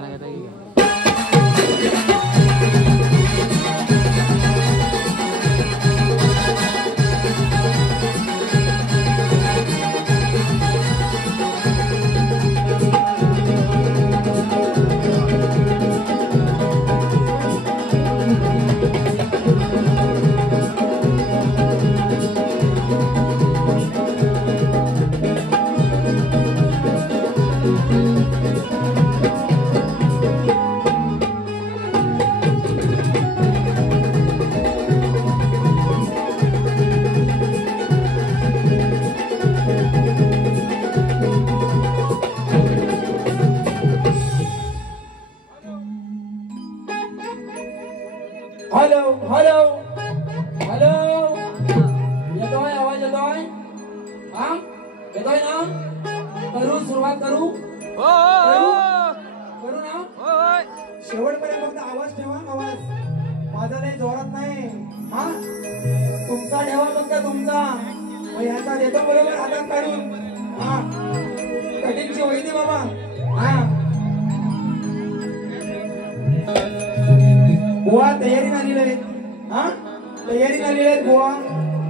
गाना गाता की हॅलो हॅलो हॅलो येतोय आवाज येतोय हा येतोय ना करू सुरुवात करू करू ना शेवटपर्यंत फक्त आवाज ठेवा आवाज माझा नाही जोरात नाही हा तुमचा ठेवा फक्त तुमचा ह्याचा देतो बरोबर हातात काढून हा कटिंगची वैदी बाबा हा बुवा तयारी झालेली आहे हा तयारी झालेली आहे बुवा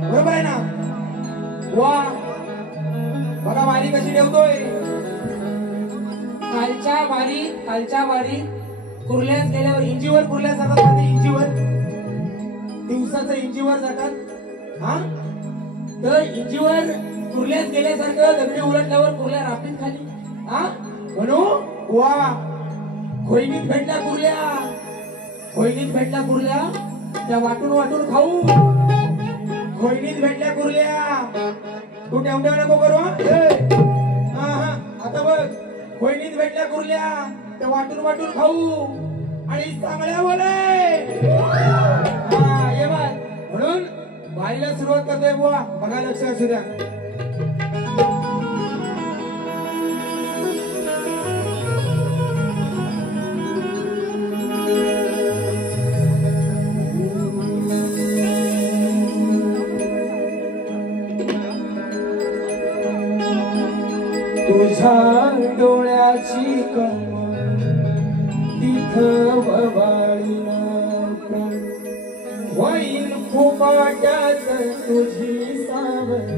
बरोबर आहे ना बुवा बघा वारी कशी ठेवतोय कालच्या वारी कुर्ल्यास गेल्यावर इंजीवर कुर्ल्या जातात ना ते इंजीवर दिवसाचं इंजीवर जातात हा तर इंजीवर कुर्ल्यास गेल्यासारखं दगडी उलटल्यावर कुर्ल्या रापीत खाली हा म्हणू बुवा खोईनीत भेटल्या कुर्ल्या त्या वाटून खाऊ खोईनीत भेटल्या कुर्ल्या तू ठेव नको करू हा आता बघ खोईनीत भेटल्या कुर्ल्या त्या वाटून खाऊ आणि चांगल्या बोले हा ये बघ म्हणून वारीला सुरुवात करतोय बुवा बघा लक्ष असू द्या तुझ्या डोळ्याची कमळ तिथं ववाळीन होईन फुफाट्यात तुझी सावली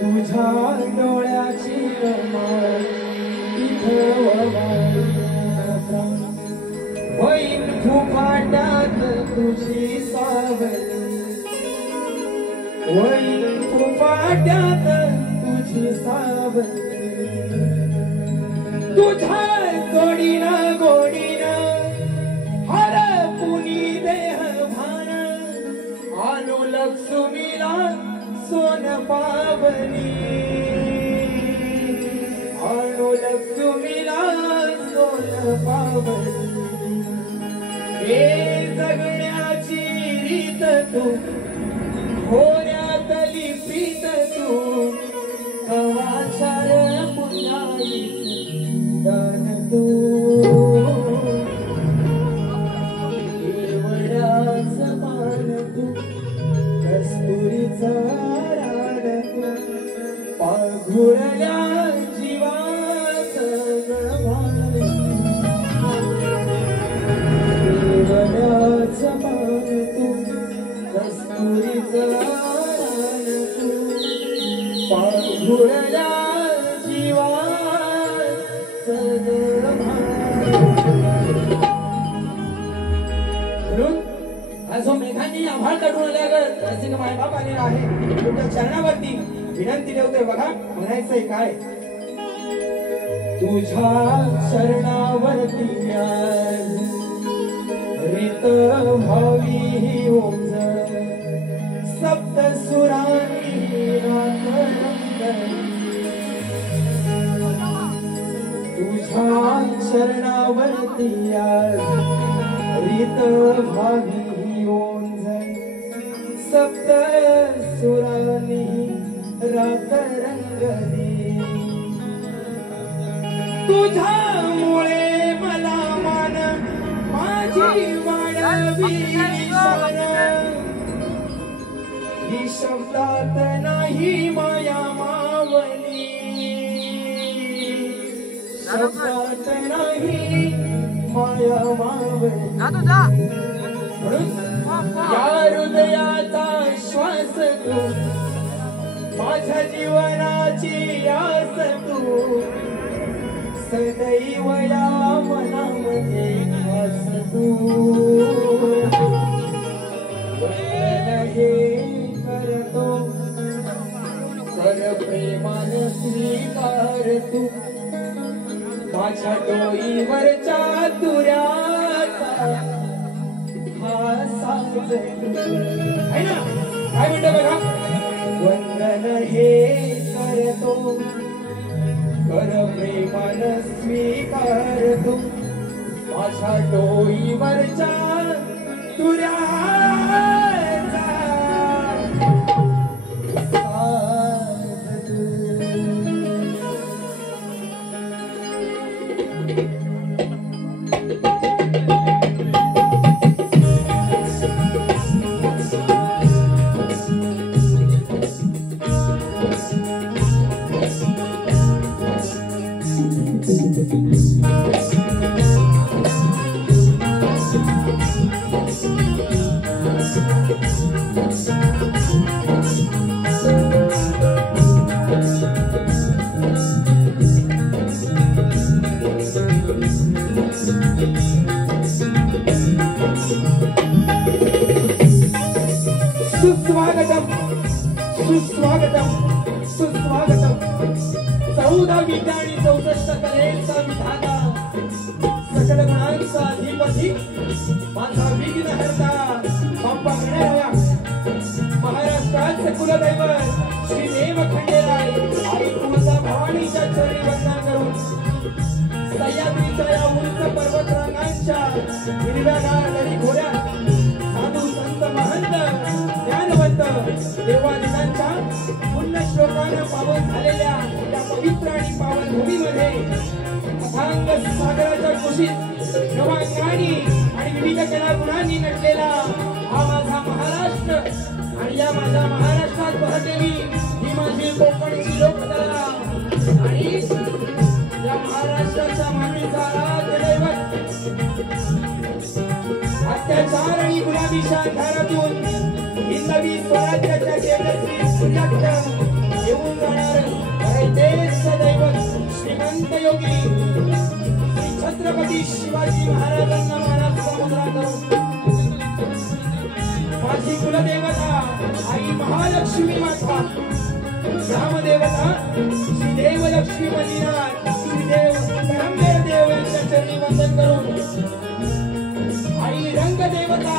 तुझ्या डोळ्याची कमळ तिथं ववाळीन होईन फुफाट्यात तुझी सावली होईन फुफाट्यात तुझी सावली तुझ्या जोडीनं गोडीनं हर पुनी देह भान आलो लक्ष्मीला सोन पावनी आलो लक्ष्मीला सोन पावनी हे जगण्याची रीत तू होऱ्यातली प्रीत तू कवाचार पुन्हाई दान तू केवढाच मान तू कस्तुरीचा राग तू पाघुरल्या जीवात गभारली केवढाच मान तू कस्तुरीचा राग तू पाघुरल्या जो मेघांनी आभाळ काढून आल्यागत असे माय बाप आलेला आहे तुमच्या चरणावरती विनंती ठेवतोय बघा म्हणायचंय काय तुझ्या चरणावरती रीत भावी ही ओंज सप्त सुरानी तुझ्या चरणावरती रीत भावी ओंज सप्त सुरानी रात रंगली तुझ्यामुळे मला मान माझी वाढवी ही शब्दात नाही माया मावली शब्दात नाही माया मावळे या हृदयाचा श्वास तू माझ्या जीवनाची आस तू सदैव या मनामध्ये वास तू हे करतो कर प्रेमान स्वीकार तू माझ्या डोईवरच्या तुऱ्याचा हा साज आहे ना काय म्हणतो बघा वंदन हे करतो कर प्रेमान स्वीकार तू माझ्या डोईवरच्या तुऱ्याचा सुस्वागतम सुस्वागतम सुस्वागतम 14 विद्या आणि 64 कलेचा विधाता सकल गुणांचा अधिपती माझा विघ्नहर्ता बाप्पा गणराया महाराष्ट्राचे कुलदैवत श्री देव खंडेराय आई तुळजा भवानीच्या चरणी वंदन करून सह्याद्रीच्या या उंच पर्वतरांगांच्या हिरव्यागार दरी खोऱ्या साधू संत महंत ज्ञानवंत देवादिकांच्या पुण्य श्लोकानं पावन झालेल्या या पवित्र आणि पावन भूमीमध्ये अथांग सागराच्या कुशीत नवा ज्ञानी आणि विविध कला गुणांनी नटलेला हा माझा महाराष्ट्र आणि या माझ्या महाराष्ट्रात बहरलेली ही माझी कोकणची लोककला आणि या महाराष्ट्राच्या मातीचा राज्यदैवत अत्याचार आणि गुलाबीच्या घरातून हिंदवी स्वराज्याच्या तेजस्वी सूर्यात येऊन जाणार रयतेच दैवत श्रीमंत योगी श्री छत्रपती शिवाजी महाराजांना मानाचा मुद्रा करून माझी कुलदेवता आई महालक्ष्मी माता ग्रामदेवता श्री देवलक्ष्मी मंदिरात श्रीदेव परमदेव देव यांच्या चरणी वंदन करून आई रंगदेवता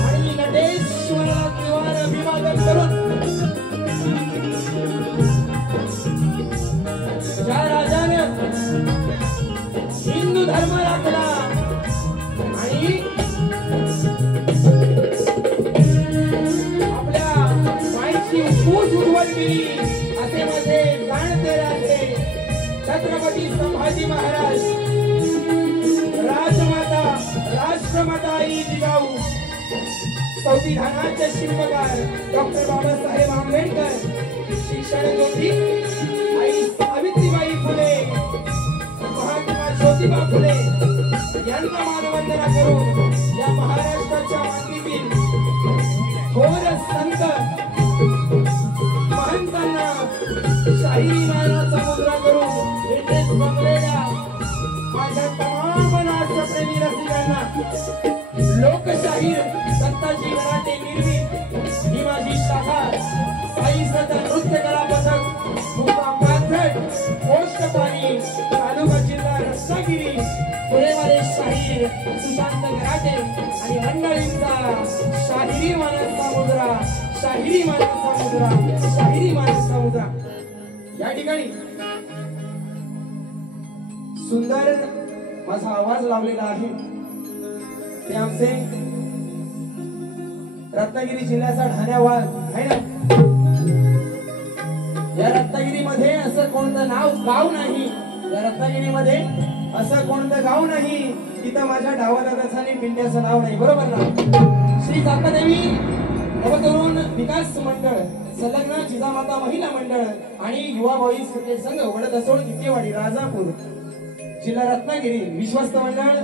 आणि नटेश्वरा किंवा अभिवादन करून ज्या राजानं हिंदू धर्म राखला आणि आपल्या माईची पूज उज्ज्वल केली असे माझे जाणते राजे छत्रपती संभाजी महाराज राजमाता राष्ट्रमाता आई जिजाऊ संविधानाचे शिल्पकार डॉक्टर बाबासाहेब आंबेडकर शिक्षण ज्योती आई सावित्रीबाई फुले महात्मा ज्योतिबा फुले यांना मानवंदना करून या महाराष्ट्राच्या मातीतील थोर संत महंतांना शाहिरी मानाचा मुद्रा करून भेटेस बसलेल्या माझ्या तमाम नाट्यप्रेमी रसिकांना लोकशाहीर दत्ताजी मराठे निर्मित ही माझी शाखा साई सत नृत्य कला पथक मुक्काम पाथट पोष्टपाणी तालुका जिल्हा रत्नागिरी पुणेवाले शाहीर सुशांत मराठे आणि मंडळींचा शाहिरी मानाचा मुद्रा शाहिरी मानाचा मुद्रा शाहिरी मानाचा मुद्रा या ठिकाणी सुंदर माझा आवाज लावलेला आहे ते आमचे रत्नागिरी जिल्ह्याचा ठाण्यावाल आहे ना या रत्नागिरीमध्ये असं कोणतं गाव नाही या रत्नागिरीमध्ये असं कोणतं गाव नाही तिथं माझ्या डावादादाचं आणि पिंड्याचं नाव नाही बरोबर ना श्री काकादेवी नवतरुण विकास मंडळ संलग्न जिजामाता महिला मंडळ आणि युवा बॉईज क्रिकेट संघ वडदसोड कितेवाडी राजापूर जिल्हा रत्नागिरी विश्वस्त मंडळ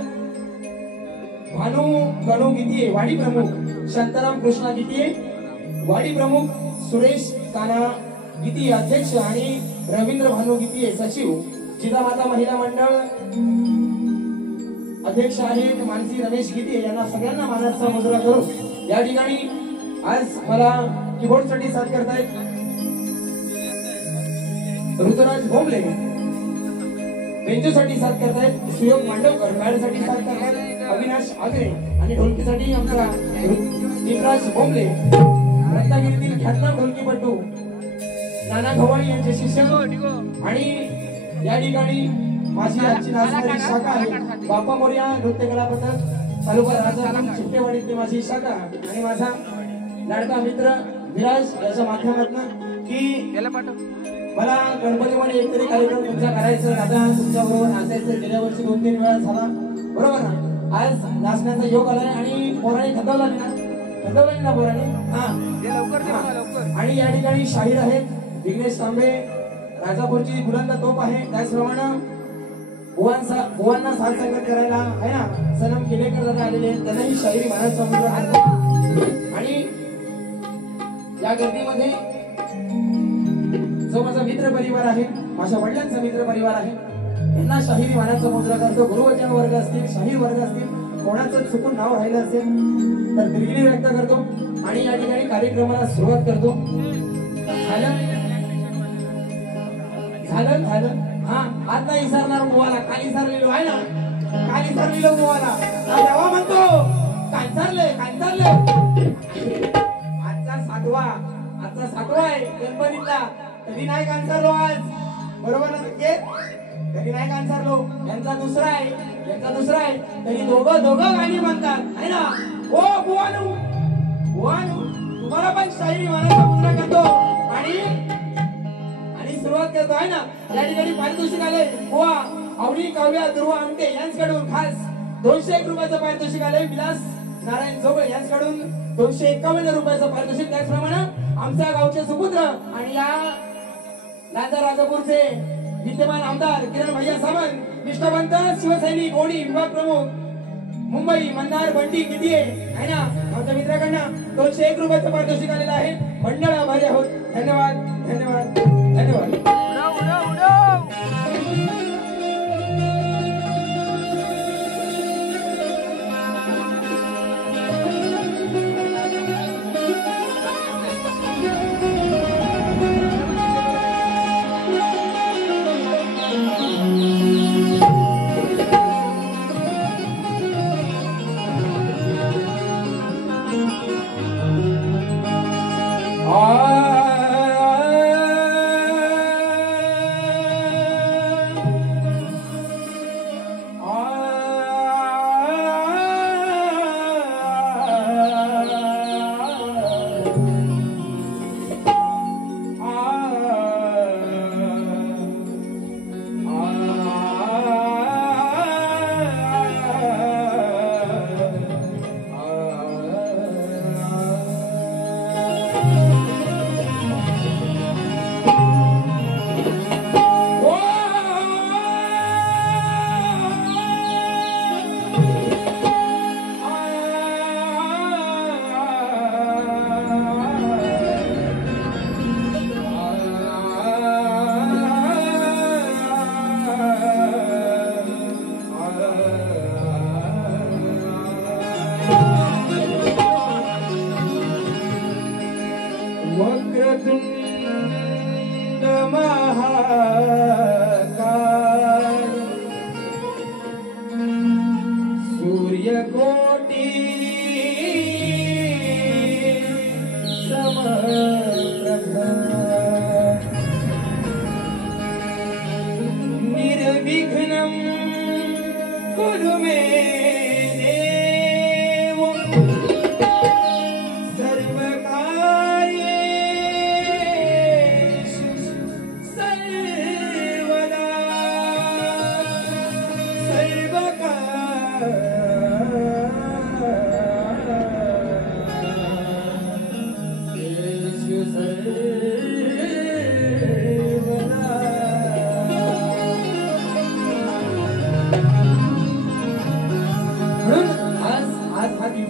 भानू गणू गीतीये वाडी प्रमुख, शांताराम कृष्णा गीतीये वाडी प्रमुख, सुरेश काना गीतीये अध्यक्ष आणि रवींद्र भानू गीतीये सचिव, जिजामाता महिला मंडळ अध्यक्ष आहेत मानसी रमेश गीतीये, यांना सगळ्यांना मानाचा मुजरा करून या ठिकाणी आज मला कीबोर्डसाठी साथ करतायत ऋतुराज भोमले, बेंजोसाठी साथ करतायत सुयोग मांडवकर, पॅडसाठी साथ करतायत अविनाश आगरे आणि ढोलकीसाठी आमचा निमराज भोमले, रत्नागिरीतील ख्यातनाम ढोलकीपटू नाना गव्हाणी यांचे शिष्य आणि या ठिकाणी माझी आजची नाचणारी शाखा आहे बाप्पा मोरया नृत्य कला पथक तालुका राजापूर चिट्टेवाडीतली माझी शाखा आणि माझा लाडका मित्र विराज याच्या माध्यमातून की मला गणपतीमध्ये एक तरी कार्यक्रम तुमचा करायचा दादा, तुमच्याबरोबर नाचायचं गेल्या वर्षी 2-3 वेळा झाला बरोबर ना. आज नाचण्याचा योग आलाय आणि पोराने खंदवला ना पोराने लवकर. आणि या ठिकाणी शाहीर आहेत विघ्नेश तांबे, राजापूरची बुलंद तोप आहे, त्याचप्रमाणे बुवांना साथ संगत करायला आहे ना सनम किलेकर दादा आलेले आहेत, त्यांनाही शाहिरी महाराज समुद्र आणि या गर्दीमध्ये जो माझा मित्र परिवार आहे, माझ्या वडिलांचा मित्र परिवार आहे, यांना शाहिरी मानाचा मुजरा करतो. गुरुवचन वर्ग असतील, शाहीर वर्ग असतील, कोणाचं चुकून नाव राहिलं असेल तर दिलगिरी व्यक्त करतो आणि या ठिकाणी कार्यक्रमाला सुरुवात करतो. झालं हा आता विसरणार गोवाला, काल विसरलेलो आहे ना, काल विसरलेलो गोवाला तेव्हा म्हणतो कांचारले आजचा सातवा आहे गणपतीतला, तरी नाही कांचारलो आज बरोबर ना सगळे, तरी नाही कांचारलो. यांचा दुसरा आहे तरी दोघं गाणी म्हणतात आहे ना. ओ बुवानू तुम्हाला पण शाहिरी मानाचा मुजरा करतो आणि सुरुवात करतो आहे ना. या ठिकाणी पारितोषिक आले बुवा आवडी काव्या दुर्वा आमटे यांच्याकडून खास 201 रुपयाचं पारितोषिक आले. विलास नारायण जोगळे यांच्याकडून 251 रुपयाचं पारितोषिक. त्याचप्रमाणे आमच्या गावचे सुपुत्र आणि या लांजा राजापूरचे विद्यमान आमदार किरण भैया सावंत, निष्ठावंत शिवसैनिक कोणी विभाग प्रमुख मुंबई मंदार बंटी किती आहे ना आमच्या मित्राकडनं 201 रुपयाचं पारितोषिक आलेलं आहे. मंडळ आभारी आहोत. धन्यवाद धन्यवाद धन्यवाद.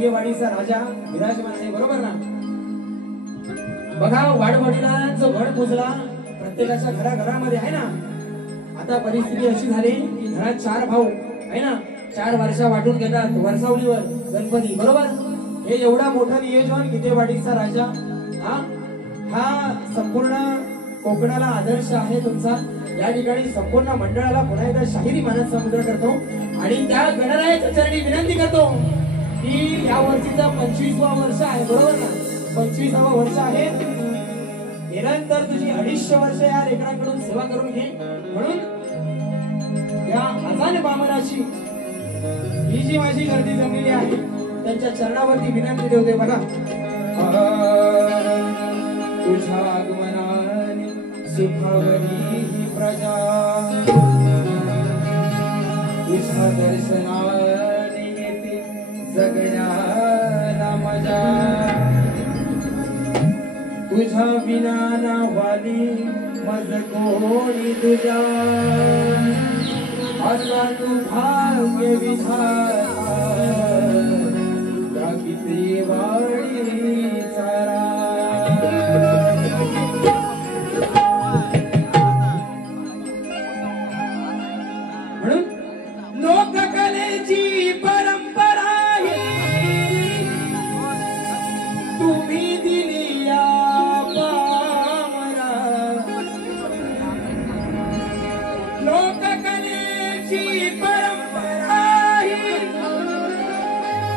घिगेवाडीचा राजा विराजमान आहे, बरोबर ना? बघा वाडवडीला जो घड पुजला प्रत्येकाच्या घराघरामध्ये आहे ना. आता परिस्थिती अशी झाली की घरात 4 भाऊ आहे ना, 4 वर्षा वाटून घेतात वरसावलीवर गणपती, बरोबर? हे एवढा मोठा नियोजन घिगेवाडीचा राजा हा संपूर्ण कोकणाला आदर्श आहे तुमचा. या ठिकाणी संपूर्ण मंडळाला पुन्हा एकदा शाहिरी मानस समुद्र करतो आणि त्या गणरायाच्या चरणी विनंती करतो की या वर्षीचा 25वा वर्ष आहे, बरोबर ना? 25वा वर्ष आहे. निरंतर तुझी 250 वर्ष या लेकरांकडून सेवा करून घे, म्हणून या आजान बामनाची ही जी माझी गर्दी जमलेली आहे त्यांच्या चरणावरती विनंती ठेवते. बघा तुझ्या आगमनाने सुखावली ही प्रजा, तुझ्या दर्शनाने येते जगण्याला मजा, तुझ्या विना ना वाली मज कोणी तुझ्या, असा तू भाग्य विधाता किती वाडी सारा. म्हणून लोककलेची परंपरा ही तुम्ही दिली या पामरा, लोककलेची परंपरा ही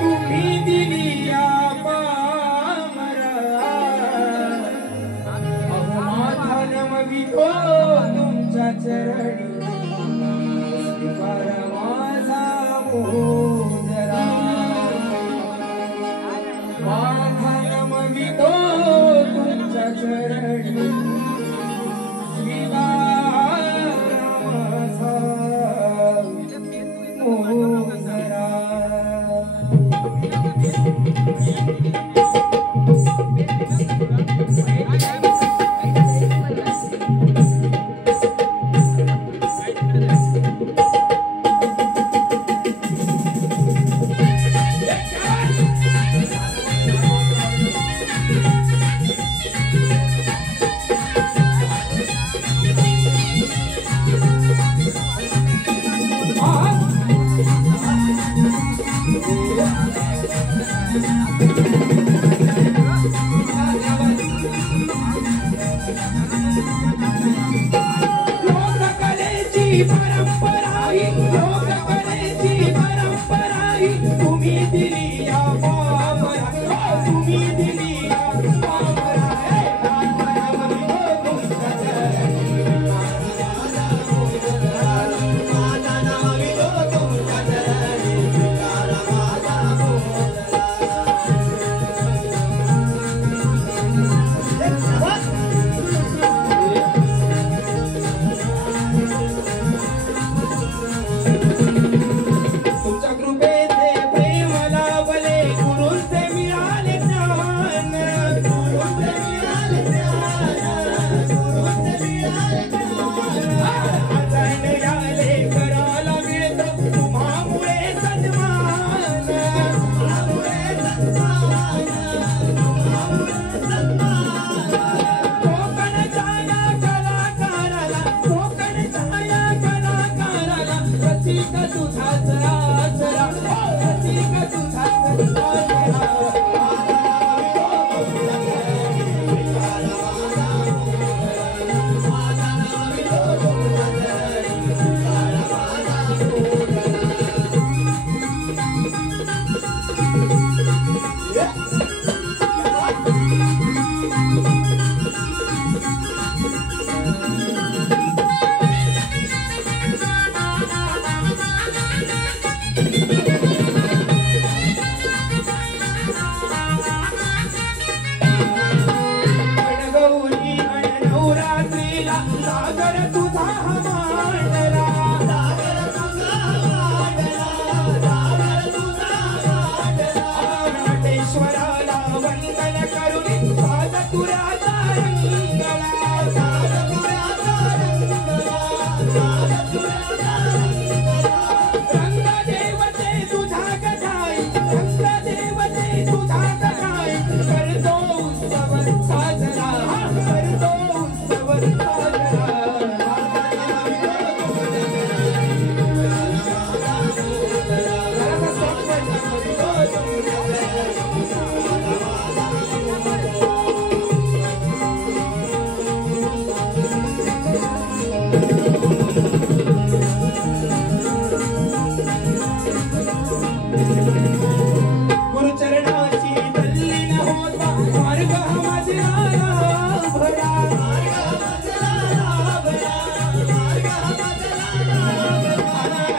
तुम्ही दिली या पामरा, अहो माझा नमवितो तुमच्या चरणी स्वीकार माझा मोजरा, माझा नमवितो तुमच्या चरणी स्वीकार माझा मोजरा. गुरुचरणाची तल्लीन होता मार्ग माझा भरा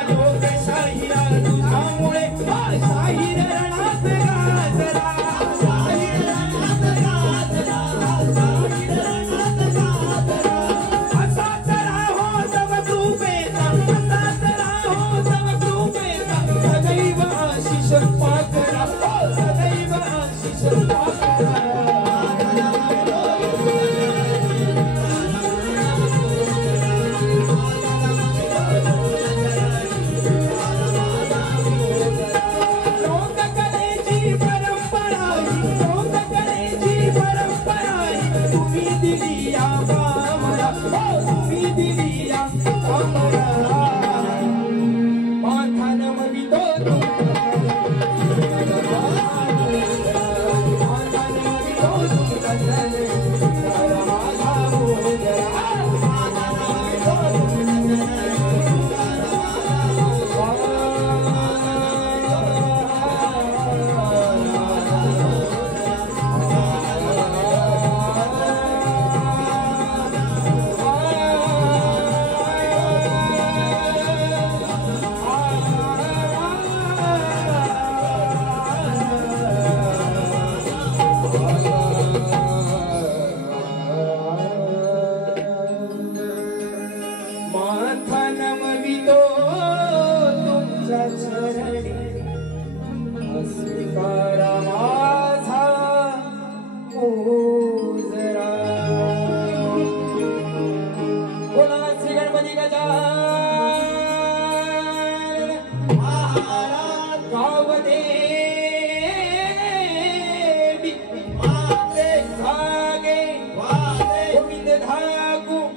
लोकशाहीला तुझ्यामुळे शाही रणात गाजला असाच राहो सब कृपेचा सदैव आशिष पाकरा सदैव आशिष पाकरा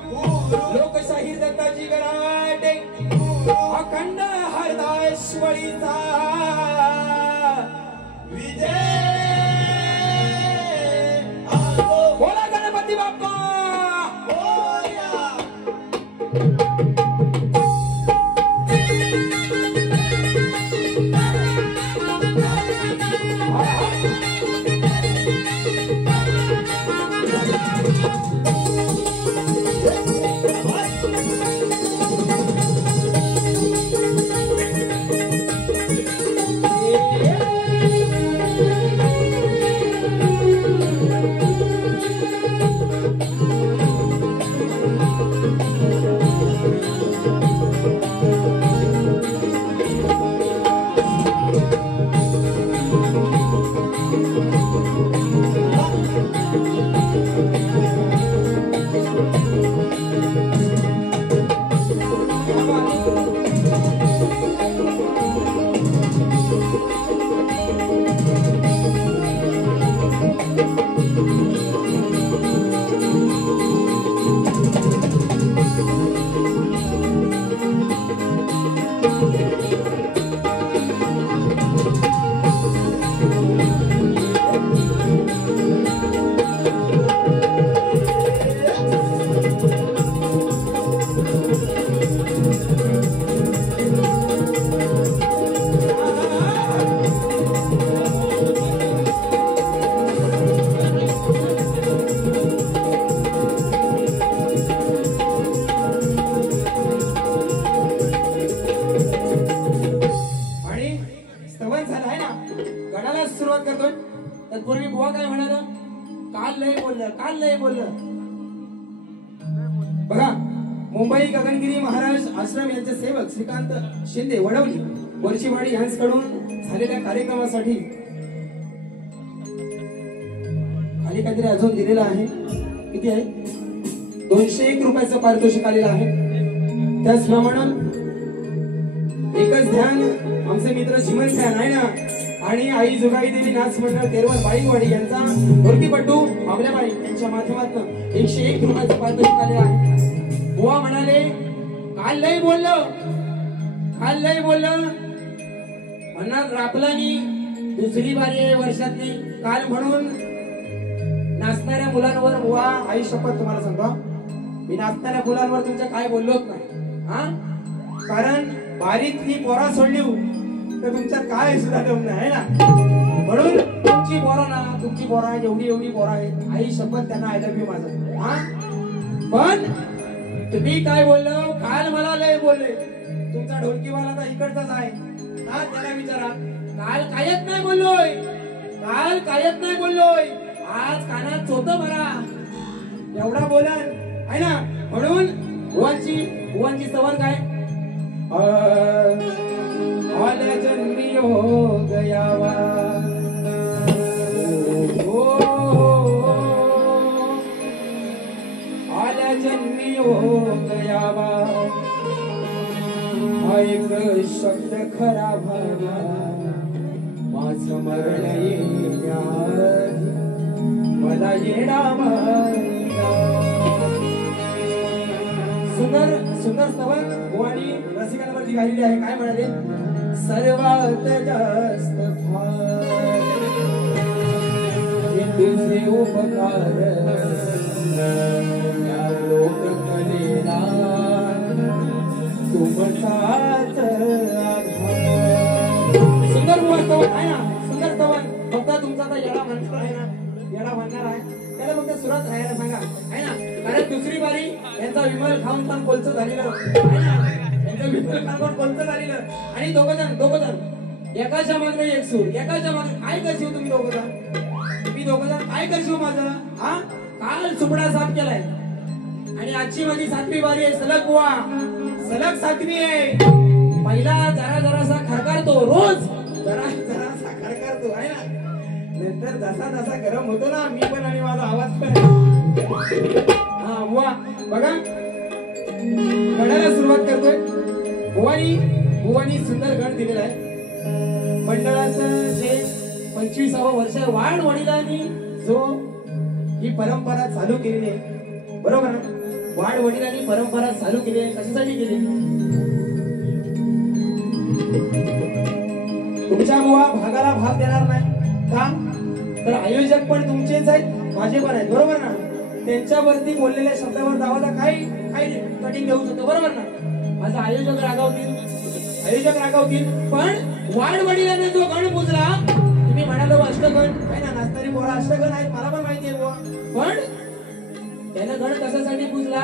लोकशाही दत्ताजी गराटे अखंड हरदाश्वरीचा विजय बोला गणपती बाप्पा बघा मुंबई गगनगिरी महाराज आश्रम यांचे सेवक श्रीकांत शिंदे वडवली वर्षीवाडी यांच्याकडून झालेल्या कार्यक्रमासाठी खाली काहीतरी अजून दिलेलं आहे. किती आहे? 201 रुपयाचं पारितोषिक आलेलं आहे. त्याचप्रमाणे एकच ध्यान आमचे मित्र चिमन फॅन आहे ना आणि आई जुगाई देवी नाच मंडळ तेरवल बाईवाडी यांचा ढोलकीपट्टू आमल्याबाई यांच्या माध्यमातून 101 रुपयाचं पारितोषिक आलेलं आहे. बुवा म्हणाले काल लय बोललं म्हणणार रापलानी दुसरी बारी वर्षातली काल म्हणून नाचणाऱ्या मुलांवर बुवा आई शपथ तुम्हाला सांगतो मी नाचणाऱ्या मुलांवर तुमच्या काय बोललोच नाही हा कारण बारीतली पोरा सोडली तर तुमच्यात काय सुद्धा दम नाही ना. म्हणून तुमची पोरा एवढी पोरा आहेत, आई शपथ त्यांना आय लव्ह यू माझं. हा पण तुम्ही काय बोललो काल मला लय बोलले. तुमचा ढोलकीवाला तर इकडचाच आहे. हा त्याला विचारा, काल कायच नाही बोललोय, आज कानात चोत भरा एवढा बोलन आहे ना. म्हणून बुवांची सवय काय, आल्या जन्मी योग यावा, आल्या जन्मी योग यावा, हा एक शब्द खरा भावा, माझं मरण येण्या मला येणा सुंदर सुंदर स्तवन बुवानी रसिकांवरती गायलेली आहे. काय म्हणाले, सर्वात जास्त तुझे उपकार लोक कलेला तुमचाच सुंदर बुवा स्तवन आहे ना. सुंदर स्तवन फक्त तुमचा तर येडा म्हणणार आहे ना, येडा म्हणणार आहे त्याला फक्त सुरात राहायला सांगा आहे ना. कारण दुसरी बारी यांचा विमल खाऊन पण कोलचं झालेलं आहे ना, यांचं विमल खाऊन कोलचं झालेलं. आणि दोघ जण एकाच्या मागणे एक सूर, एकाच्या मागणे काय करशील तुम्ही दोघ जण काय करशील माझं. हा काल सुपडा साफ केलाय आणि आजची माझी 7वी बारी आहे. सलग बुवा सलग 7वी आहे. पहिला जरासा खरकारतो, रोज जरासा खरकारतो आहे ना. नंतर जसा गरम होतो ना, मी पण आणि माझा आवाज पण. हा बुवा बघा गणाला सुरुवात करतोय. बुवानी सुंदर गण दिलेला आहे. मंडळाचं जे 25वं वर्ष वाढ वडिलांनी जो ही परंपरा चालू केलेली आहे, बरोबर ना. वाढ वडिलांनी परंपरा चालू केली आहे, कशासाठी केली. तुमच्या बुवा भागाला भाग देणार नाही का, तर आयोजक पण तुमचेच आहेत, माझे पण आहेत, बरोबर ना. त्यांच्यावरती बोललेल्या शब्दावर दावाला काही कटिंग देऊ शकतो, बरोबर ना. माझा आयोजक रागावतील पण वाढ वडिलांना जो गण पुजला, तुम्ही म्हणालो अष्टगण आहे ना, नाचणारी पोरा अष्टगण आहेत, मला पण माहिती आहे बुवा. पण त्यानं गण कशासाठी पुजला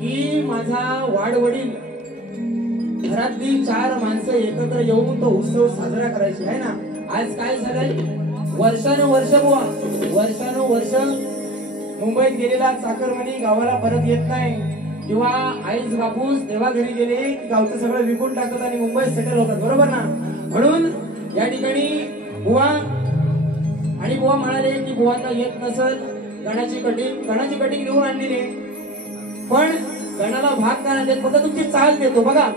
की माझा वाढ वडील घरातली 4 माणसं एकत्र येऊन तो उत्सव साजरा करायची आहे ना. आज काय झालंय, वर्षानुवर्ष मुंबईत गेलेला चाकरमानी गावाला परत येत नाही, किंवा आईच बापूस देवा घरी गेले की गावचं सगळं विकून टाकतात आणि मुंबईत सेटल होतात, बरोबर ना. म्हणून या ठिकाणी बुवा म्हणाले की बुवांना येत नसत गणाची कटिंग घेऊन आणलेली, पण गणाला भाग का नाही देत, फक्त तुमची चाल देतो. बघा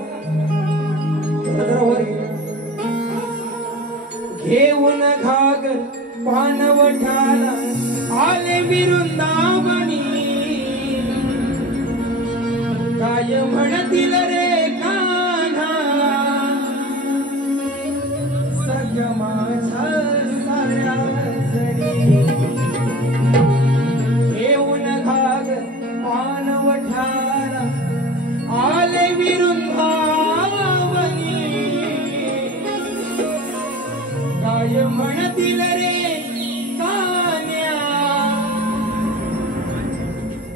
घेऊन घागर पानवठाला आले वृंदावनी, काय म्हणतील रे कान्हा सगळ्या माझ्या साऱ्या जणी. घेऊन घागर पानवठाला आले वृंदावनी, काय म्हणतील रे कान्या.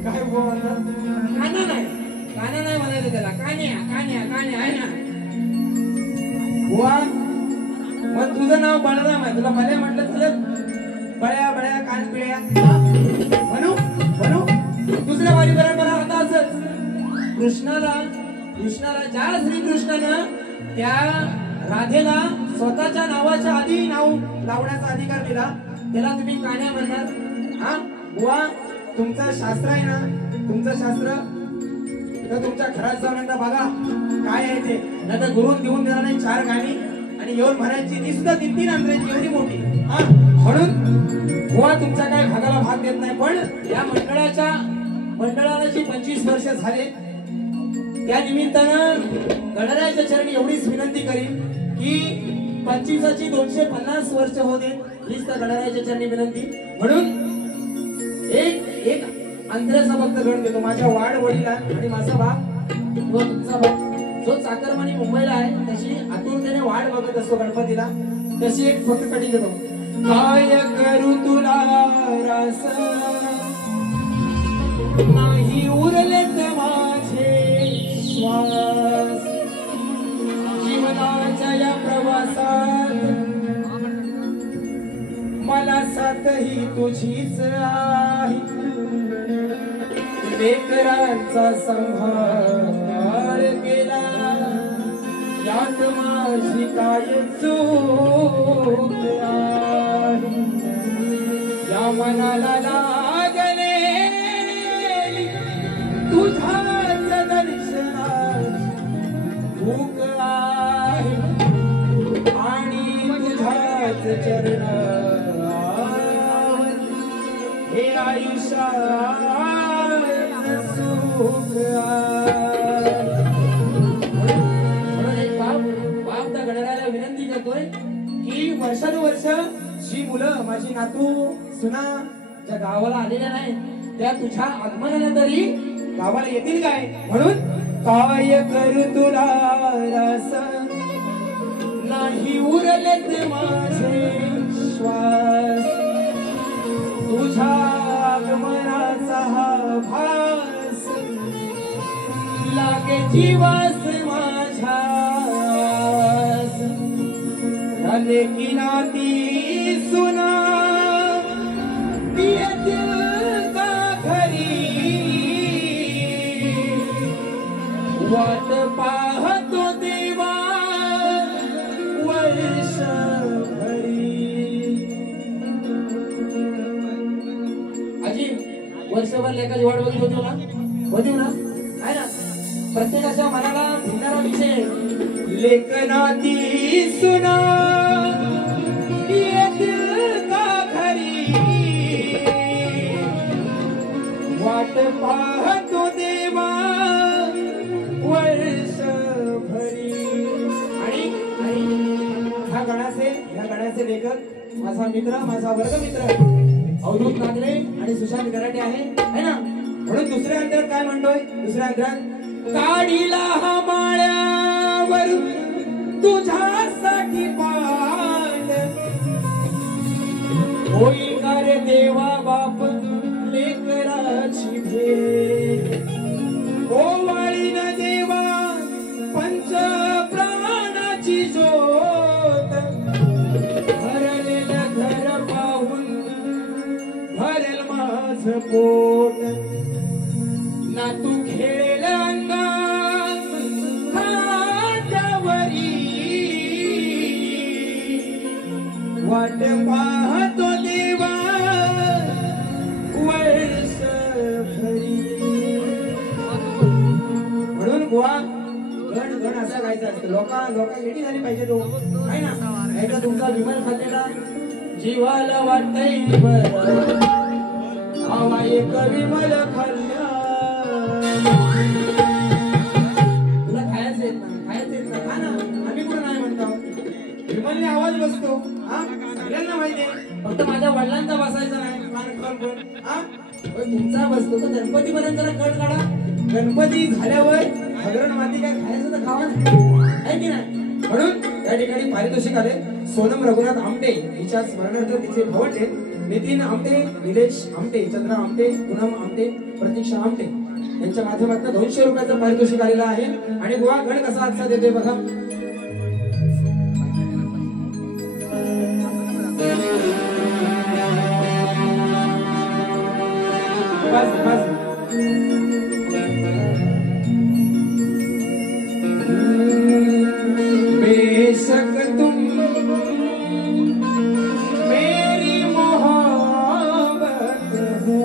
काय बोलला, काना नाही म्हणायचं त्याला, कान्या आहे ना. बुवा मग तुझं नाव बळराम आहे, तुला भल्या म्हटलं चल बळ्या कान पिळ्या म्हणू. दुसऱ्या वारी परंपरा आता असच. कृष्णाला ज्या श्रीकृष्णानं त्या राधेला स्वतःच्या नावाच्या आधी नाव लावण्याचा अधिकार दिला, त्याला तुम्ही कान्या म्हणणार. हा बुवा तुमचं शास्त्र आहे ना, तुमचं शास्त्र तर तुमच्या घरात जाऊन एकदा बघा काय आहे ते. नाही तर गुरुन देऊन देणार नाही 4 गाणी आणि येऊन म्हणायची, ती सुद्धा 3 अंतराची एवढी मोठी. हा म्हणून बुवा तुमचा काय भागाला भाग देत नाही. पण या मंडळाला जी 25 वर्ष झाले, त्या निमित्तानं गणरायाच्या चरणी एवढीच विनंती करीन की 25ची 250 वर्ष होते, हीच तर गणरायाच्या चरणी विनंती. म्हणून एक अंतराचा भक्त गण देतो माझ्या वाढ वडीला आणि माझा बाप व तुमचा बाप जो चाकरमानी मुंबईला आहे, तशी आतुरतेने वाढ बघत असतो गणपतीला, तशी एक फक्त कटी घेतो. काय करू तुला रास, नाही उरलेत माझे श्वास, जीवनाच्या या प्रवासात मला साथ ही तुझीच आहे. लेकरांचा संभाळ केला यात माझी काय चूक आहे. या मनाला लागले तुझ्याच दर्शनाची भूक आहे आणि तुझ्याच चरणावर हे आयुष्यात सुख आहे. म्हणून एक बाप त्या गणरायाला विनंती करतोय की वर्षानुवर्ष जी मुलं माझी नातू सुना ज्या गावाला आलेल्या नाहीत त्या तुझ्या आगमनाने तरी गावाला येतील काय. म्हणून काय करू तुला रास, नाही उरलेत माझे श्वास, तुझ्या आगमनाचा हा भास लागे जीवास माझ्या. झाले की नाती सुना येतील का घरी, वाट पाहतो देवा वर्ष वर्षभर लेखाची वाट बघित होती ना आहे ना. प्रत्येकाच्या मनाला भिडणारा विषय लेखनाती सुना येतील का घरी, वाट पाहतो देवा वर्ष भरी. आणि ह्या गणाचे लेखक माझा मित्र, माझा वर्गमित्र अवधूत नागले आणि सुशांत गराटे आहे ना. म्हणून दुसऱ्या अंतरात काय म्हणतोय, दुसऱ्या अंतरात काढीला हा माळ्यावर तुझ्यासाठी पाठ, होईल का रे देवा बाप लेकराची भेट, ओवाळी न देवा पंच प्राणाची ज्योत, भरलेलं घर पाहून भरेल माझ पोट, ना तू खेळेल अंगास खांद्यावरी, वाट पाहतो देवा वर्ष भरी. म्हणून गोवा गण असा गायचा असतो. लोका येडी झाली पाहिजे तो आहे ना. नाही तर तुमचा विमल खातेला जीवाला वाटतंय बरं, हवा एक विमल खाल्ल्या. तुला खायचं येत ना खा ना, आम्ही कुठं नाही म्हणतो. विमलने आवाज बसतो हा सगळ्यांना माहितीये, फक्त माझ्या वडिलांचा बसायचा नाही. तुमचा बसतो तर गणपती पर्यंत कट काढा. गणपती झाल्यावर हगरण माती काय खायचं तर खावा आहे की नाही. म्हणून या ठिकाणी पारितोषिक आले. सोनम रघुनाथ आमटे हिच्या स्मरणार्थ तिचे भावंडे नितीन आमटे, निलेश आमटे, चंद्रा आमटे, पूनम आमटे, प्रतीक्षा आमटे यांच्या माध्यमातून 200 रुपयाचं पारितोषिक आलेलं आहे. आणि गोवा गण कसा आजचा देतोय बघा. बेशक तुम मेरी मोहब्बत हो,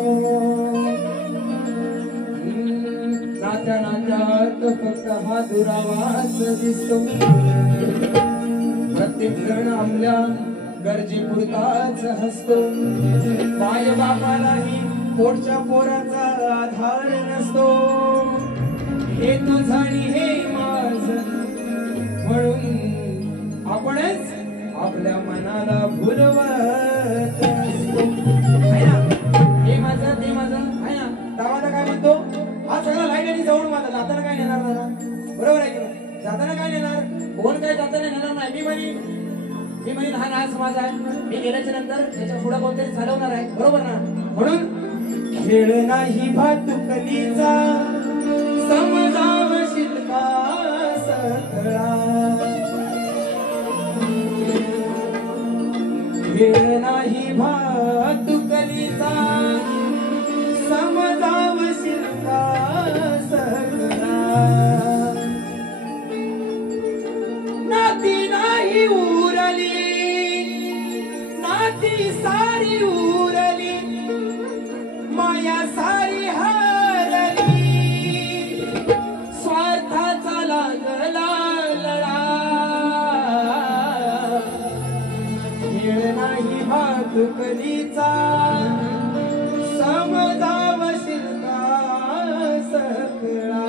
नात्यात फक्त हा दुरावास दिसतो. प्रत्येक जण आपल्या गरजेपुरताच हसतो. माय बापालाही पोटच्या पोराचा आधार नसतो. हे तुझं आणि हे माझं म्हणून आपणच आपल्या मनाला भुलवत असतो. हे माझं ते माझं आहे ना. दावाला काय म्हणतो, हा सगळा लाईट आणि जवळ माझा. जाताना काय नेणार दादा, बरोबर आहे की नाही. जाताना काय नेणार कोण काय जाताना नेणार नाही. मी म्हणेन हा नाळ समाज आहे. मी गेल्याच्या नंतर त्याच्या पुढे कोणतरी चालवणार आहे. बरोबर ना? म्हणून खेळ नाही भातुकलीचा समजावशील का सगळा. खेळ नाही भातुकलीचा समजावशील का सगळा. नाती नाही उरली नाती सारी उरली माया सारी हरली स्वार्थाचा लागला लढा. खेळ नाही भातुकलीचा समजावशील का सगळा.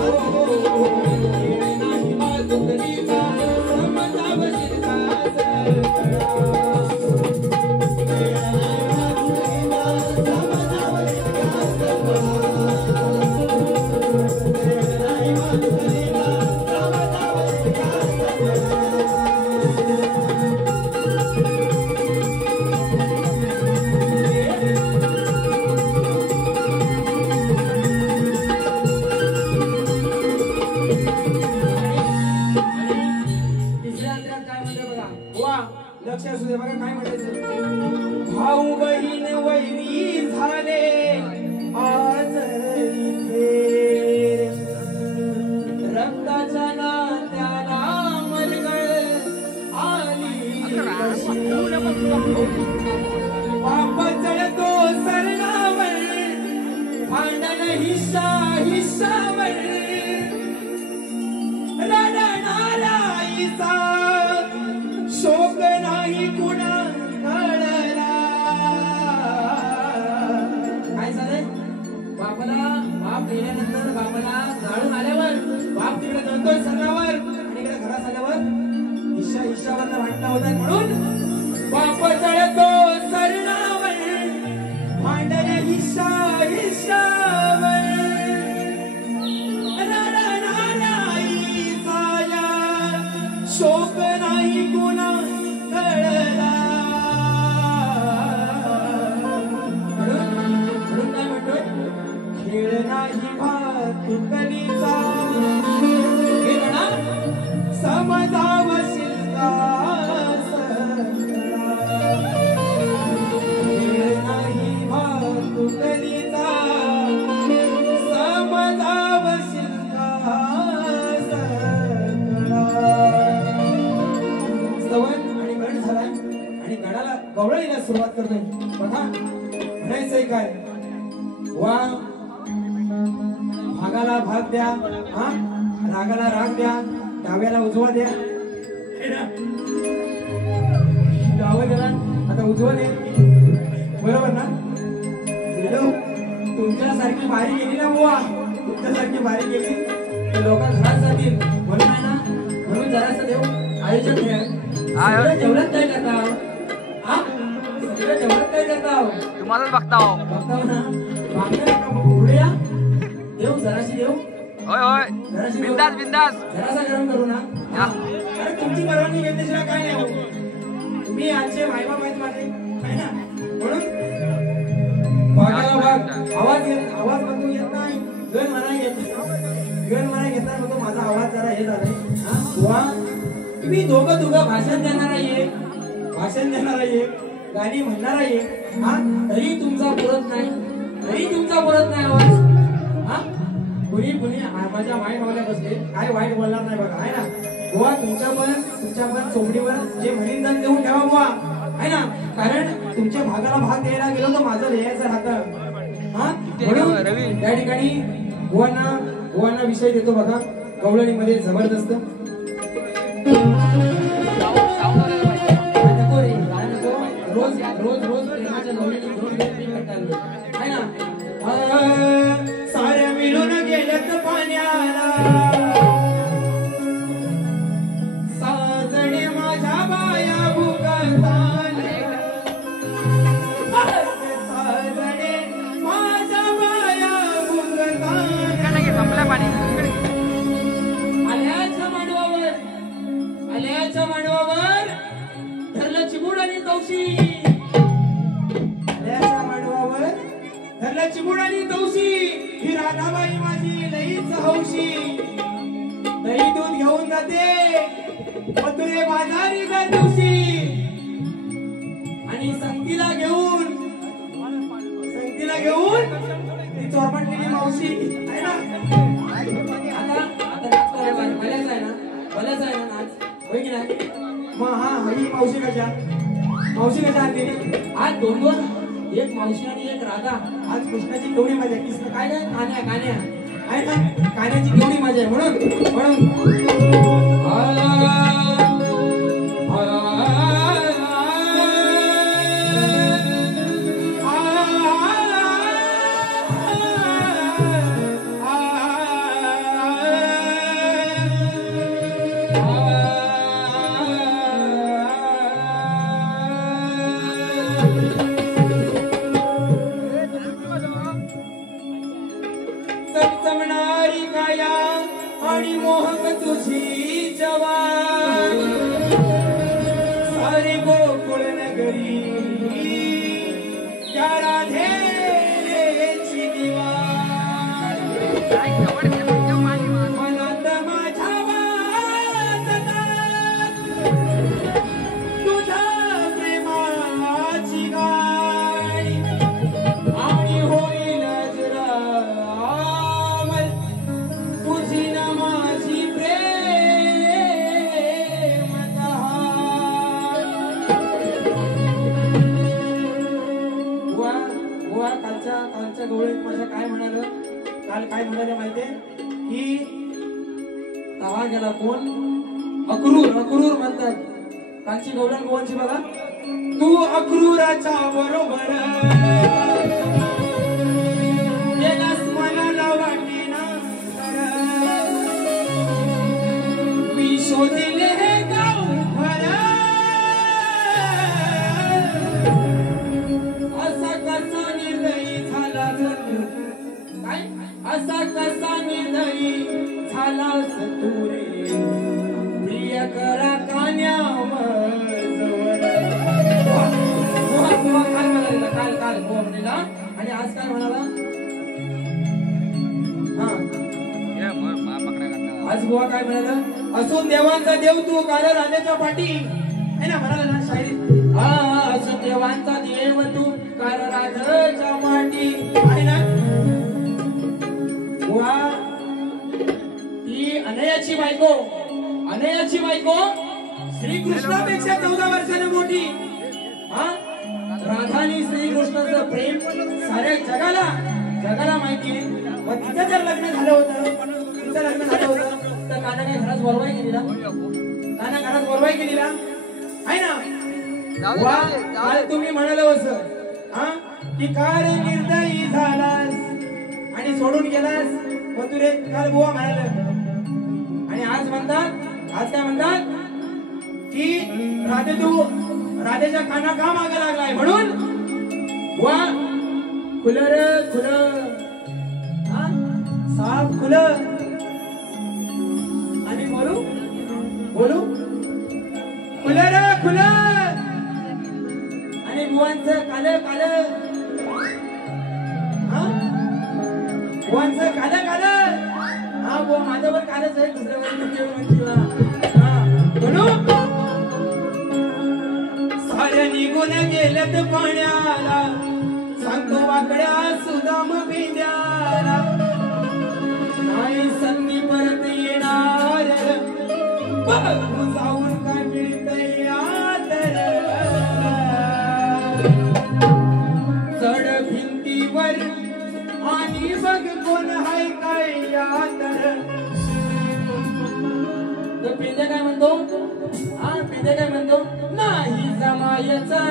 Oh विषय असू दे बघा काय म्हणायचं. भाऊ बहीण वैरी झाले आज इथे, रक्ताच्या नात्याला मलगळ आली पाप चढतो सरणावर, भांडण हिस्सा हिस्सावर, रडणारा आईचा शोक नाही कुणा कळला. काय झालंय बापाला, बाप गेल्यानंतर बापाला जाळून आल्यावर बाप तिकडे जळतोय सरणावर आणि इकडे घरात आल्यावर हिस्सा हिस्सावर भांडणं होतात म्हणून बाप जळतो सरणावर, भांडण हिस्सा हिस्सावर, रडणारा आईचा शोक नाही कुणा कळला. म्हणून काय म्हणतोय, खेळ नाही भातुकलीचा, हे म्हणा समजावशील का सकला. खेळ नाही भातुकलीचा, समजावशील का सकला. स्तवन आणि गण झालाय आणि गणाला गवळणीला सुरुवात करतोय. बघा म्हणायचंय काय, वा भागाला भाग द्या, हा रागाला राग द्या, डाव्याला उजवा द्या, डावा द्या आता उजवा द्या, बरोबर ना. तुमच्यासारखी बारी गेली ना बुवा, तुमच्यासारखी बारी गेली तर लोक घरात जातील. म्हणून आहे ना, म्हणून जरासं देव आयोजन ठेवा. जेवढ्यात काय करता, हा जेवढ्यात काय करता, तुम्हालाच बघताव ना पुढे या. देव जराशी देव, होय होय, बिंदास बिंदास, जरासा गरम करू ना. अरे तुमची परवानगी घेतल्याशिवाय काय नाही हो. तुम्ही आजचे मायबाप आहेत माझे, आहे ना. म्हणून भागाला भाग, आवाज बंदू येत नाही, गण म्हणा येत नाही, गण म्हणा घेत नाही. म्हणतो माझा आवाज जरा हे झालाय. तुम्ही दोघं भाषण देणारा एक, भाषण देणारा एक, गाणी म्हणणारा एक, हा तरी तुमचा पुरत नाही, तरी तुमचा पुरत नाही आवाज. हा कुणी माझ्या माय मावल्या बसले, काय वाईट बोलणार नाही बघा, आहे ना. बुवा तुमच्या पण चोपडीवर जे म्हणीन दन देऊन ठेवा बुवा, आहे ना. कारण तुमच्या भागाला भाग द्यायला गेलो तर माझं लिहायचं राहतं. हा म्हणून त्या ठिकाणी बुवांना विषय देतो बघा गवळणीमध्ये जबरदस्त. रोज रोज रोज प्रेमाच्या नवरीने घेऊन आहे ना. साऱ्या मिळून गेल्यात पाण्याला, साजणे माझ्या बाया भुकताना, साजणे माझ्या बाया भुकताना. आल्याच्या मांडवावर धरलं चिमूड आणि तवशी, आल्याच्या मांडवावर धरलं चिमूड आणि तवशी. ही राधाबाई माझी लईच हौशी, दही दूध घेऊन जाते मथुरे बाजारी दर दिवशी, आणि संगतीला घेऊन ती चोरपटलेली मावशी, आहे ना. आता नाच करायचा आहे, भल्याच आहे ना नाच, होय की नाही. मग हा ही मावशी कशा आणलेली आज दोन, एक मावशी आणि एक राधा. आज कृष्णाची केवढी मजा आहे, कृष्ण काय नाही कान्या आहे ना, कान्याची केवढी मजा आहे. म्हणून चमचमणारी काया आणि मोहक तुझी जवान, सारी गोकुळ नगरी त्या राधेची दिवाण. मनात माझ्या वाजतात तुझा काल काय म्हणाले माहितीये की तवा गेला कोण अक्रूर अक्रूर म्हणतात कालची गवळण गोवांची बघा तू अक्रूराच्या बरोबर गेलास मनाला वाटेना मी शोधिले हे गाव भर असा कसा निर्दयी झाला काय असा कसा निर्दयी झाला तू रे प्रिय करा कान्यावर काल काल हो म्हणला आणि आज काय म्हणाला आज बुवा काय म्हणाला असून देवांचा देव तू काल राजाच्या पाठी है ना म्हणाला ना शायरी हा असून देवांचा देव तू काल राजाच्या पाठी आहे ना बुवा ती अनयाची बायको श्रीकृष्णापेक्षा 14 वर्षाने मोठी हा राधानी श्रीकृष्णाचं प्रेम साऱ्या जगाला माहितीये पण तिचं जर लग्न झालं होतं तर काना काय घरात बोलवाय गेलेला आहे ना काल तुम्ही म्हणाल असं हा की कार निर्दयी झालास आणि सोडून गेलास मथुरे काल बुवा म्हणाल आणि आज काय म्हणतात की राधेच्या काना का मागा लागलाय म्हणून वा खुलर साफ खुल आणि बोलू खुल आणि बुवांचं काल हा बुवा माझं पण कालच आहे दुसऱ्या बोलू साऱ्या निघून गेल्यात पाण्याला सांगतो वाकड्या सुदाम भिंद्याला नाही संधी परत येणार बघू जाऊन काय मिळतंय आदर चढ भिंतीवर आणि बघ कोण हाय काय आदर तो पिंद्या काय म्हणतो नाही जमायचा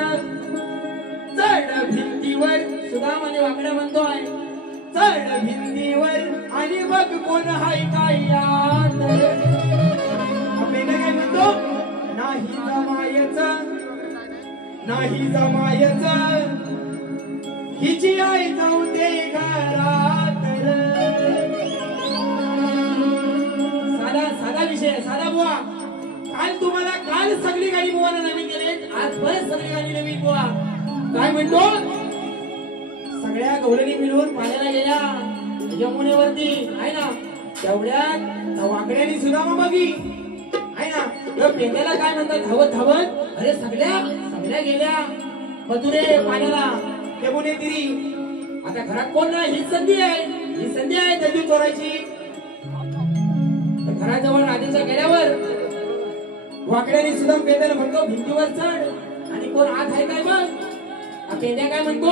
चढ भिंतीवर सुदाम आणि वाकड्या म्हणतोय चढ भिंतीवर आणि बघ कोण हाय काय यात काय म्हणतो नाही जमायचा हिची आई जाऊ दे घरात साधा विषय साधा बुवा काल सगळी गाडी बुवाला नवीन केले आज परत सगळी गाडी नवीन बुवा काय म्हणतो सगळ्या गवळणी मिळून पाण्याला गेल्या यमुनेवरती आहे ना तेवढ्यात वाकड्यानी सुद्धा बघी आहे ना पेंड्याला काय म्हणतात धावत अरे सगळ्या गेल्या मथुरे पाण्याला यमुने तिरी आता घरात कोण नाही ही संधी आहे दंडी चोरायची घराजवळ राजाच्या गेल्यावर वाकड्याने सुद्धा पेंड्याला म्हणतो भिंतीवर चढ आणि कोण आत आहे काय बघ पेंड्या काय म्हणतो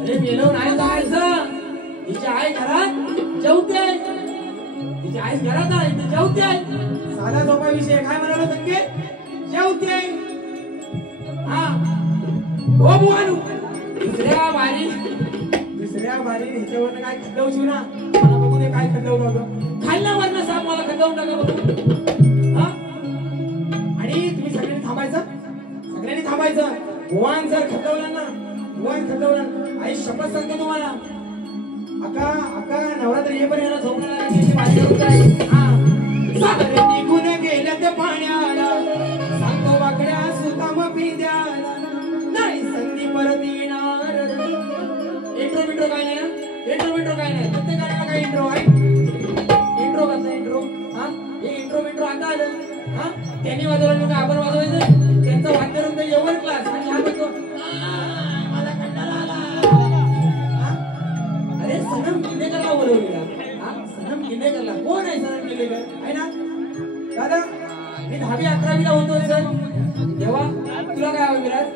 अरे मेलो नाही जायचं तिची आई घरात जेवते तिची आई घरात आहे ती जेवते साधा सोपा विषय काय म्हणाला संकेत जेवते हा हो बुवानू दुसऱ्या बारी ह्याच्यावर काय खड्डवशीव ना मला बघू दे काय खड्डवलं होतं खाल्ला वरनं साहेब मला खड्डवून टाका बघू हा आणि तुम्ही सगळ्यांनी थांबायचं भुवन जर खड्डवलं आई शपथ सांगते तुम्हाला अका नवरात्र ये पण याला झोपणार निघून गेल्या त्या पाण्याला सांगतो वाकड्या सुताम पिंद्याला नाही संधी परत येणार इंट्रो काय नाही प्रत्येक गाण्याला काय इंट्रो आहे इंट्रो कसं इंट्रो हा हे इंट्रो आता आलं हा त्यांनी वाजवलं का आपण वाजवायचं त्यांचं वाद्य रंग एवढं क्लास आणि हा म्हणतो मला कंटाळा आला अरे सनम किल्लेकरला बोलवलेला सनम किल्लेकरला कोण आहे सनम किल्लेकर आहे ना दादा मी 10वी 11वीला होतो सर तेव्हा तुला काय हवं विराज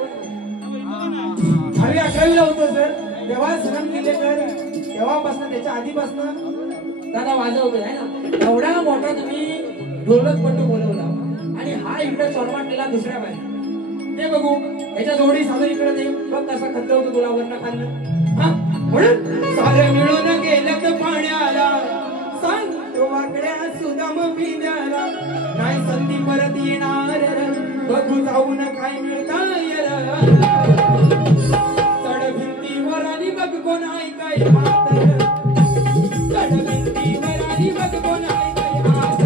10वी 11वीला होतो सर तेव्हा सनम किल्लेकर तेव्हापासून त्याच्या आधीपासून दादा वाजवतोय आहे ना. एवढा मोठा तुम्ही ढोलकपट्टू बोलवला आणि हा इकडे चोरवाटलेला दुसऱ्या बाहेर ते बघू याच्या जोडी साधं इकडे दे बघ कसा खतरा होतो तुला वरनं खाल्लं. हा म्हणून सारं मिळून गेलं तर पाण्याला सांग तो वाकड्या सुदाम पिण्याला नाही संधी परत येणार बघू जाऊन काय मिळताय चढ भिंतीवर आणि बघ कोण ऐकाय हात चढ भिंतीवर आणि बघ कोण ऐकाय हात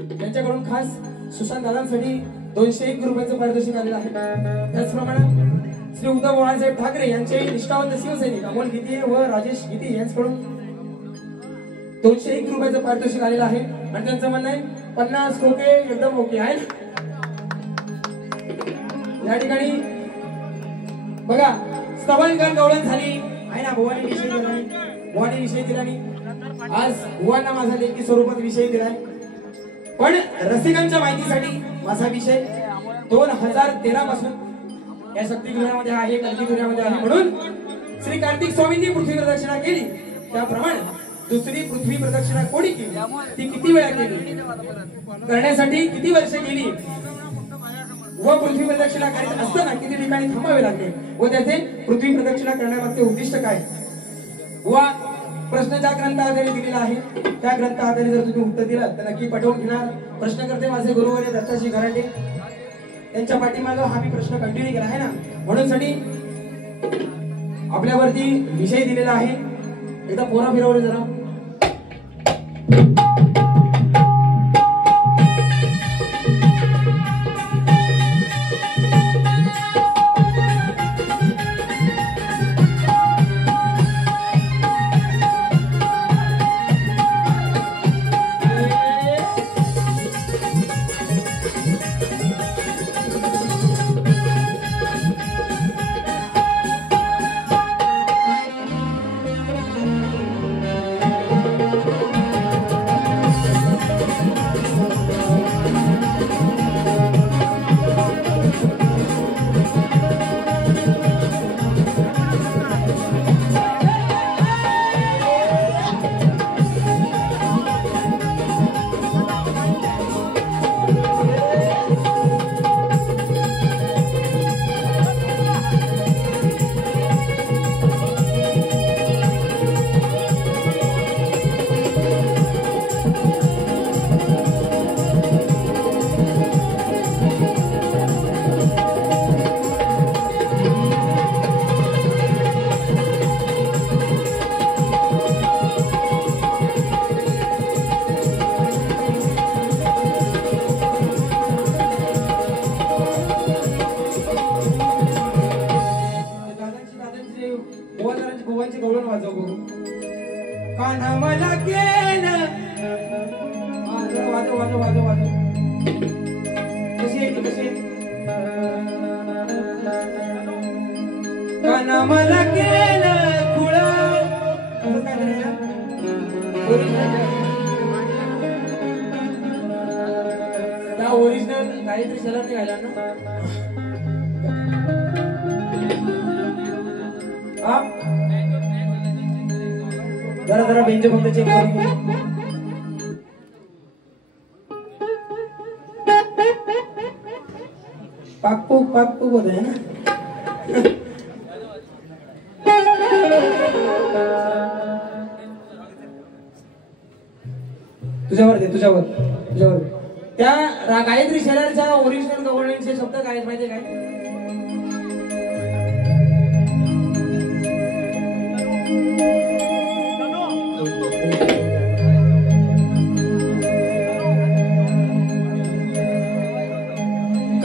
त्यांच्याकडून खास सुशांत दादांसाठी 201 रुपयाचं पारितोषिक आलेलं आहे. त्याचप्रमाणे श्री उद्धव बाळासाहेब ठाकरे यांचे निष्ठावंत शिवसैनिक अमोल गीते व राजेश गीते यांच्याकडून 201 रुपयाचं पारितोषिक आलेलं आहे. आणि त्यांचं म्हणणं आहे 50 खोके एकदम ओके आहे. या ठिकाणी बघा स्तवन गण गवळण झाली आहे ना, बुवाने विषय दिला नाही, बुवाने विषय दिला नाही. आज बुवांना माझा लेखी स्वरूपात विषय दिलाय. पण रसिकांच्या माहितीसाठी माझा विषय 2013 पासून या शक्तिगृहामध्ये आहे, कल्कीगृहामध्ये आहे. म्हणून श्री कार्तिक स्वामींनी पृथ्वी प्रदक्षिणा केली, त्याप्रमाणे दुसरी पृथ्वी प्रदक्षिणा कोणी केली, ती किती वेळा केली, करण्यासाठी किती वर्ष गेली, व पृथ्वी प्रदक्षिणा करीत असताना किती ठिकाणी थांबावे लागले, व त्याचे पृथ्वी प्रदक्षिणा करण्यामागचे उद्दिष्ट काय, व प्रश्न ज्या ग्रंथ आधारे दिलेला आहे त्या ग्रंथ आधारे जर तुम्ही उत्तर दिलं तर नक्की पटवून घेणार. प्रश्न करते माझे गुरुवर्य दत्ताजी घराटे, त्यांच्या पाठीमागे हा मी प्रश्न कंटिन्यू केला आहे ना, म्हणून साठी आपल्यावरती विषय दिलेला आहे. एकदा पोरा फिरवले जरा. ओरिजिनल गायत्री शलर नाही घायला ना. जरा जरा बेंच फक्त चेक करून पाकपूक होत आहे ना. तुझ्यावर त्या गायत्री शहराच्या ओरिजिनल गव्हर्नमेंटचे शब्द काय माहिती काय?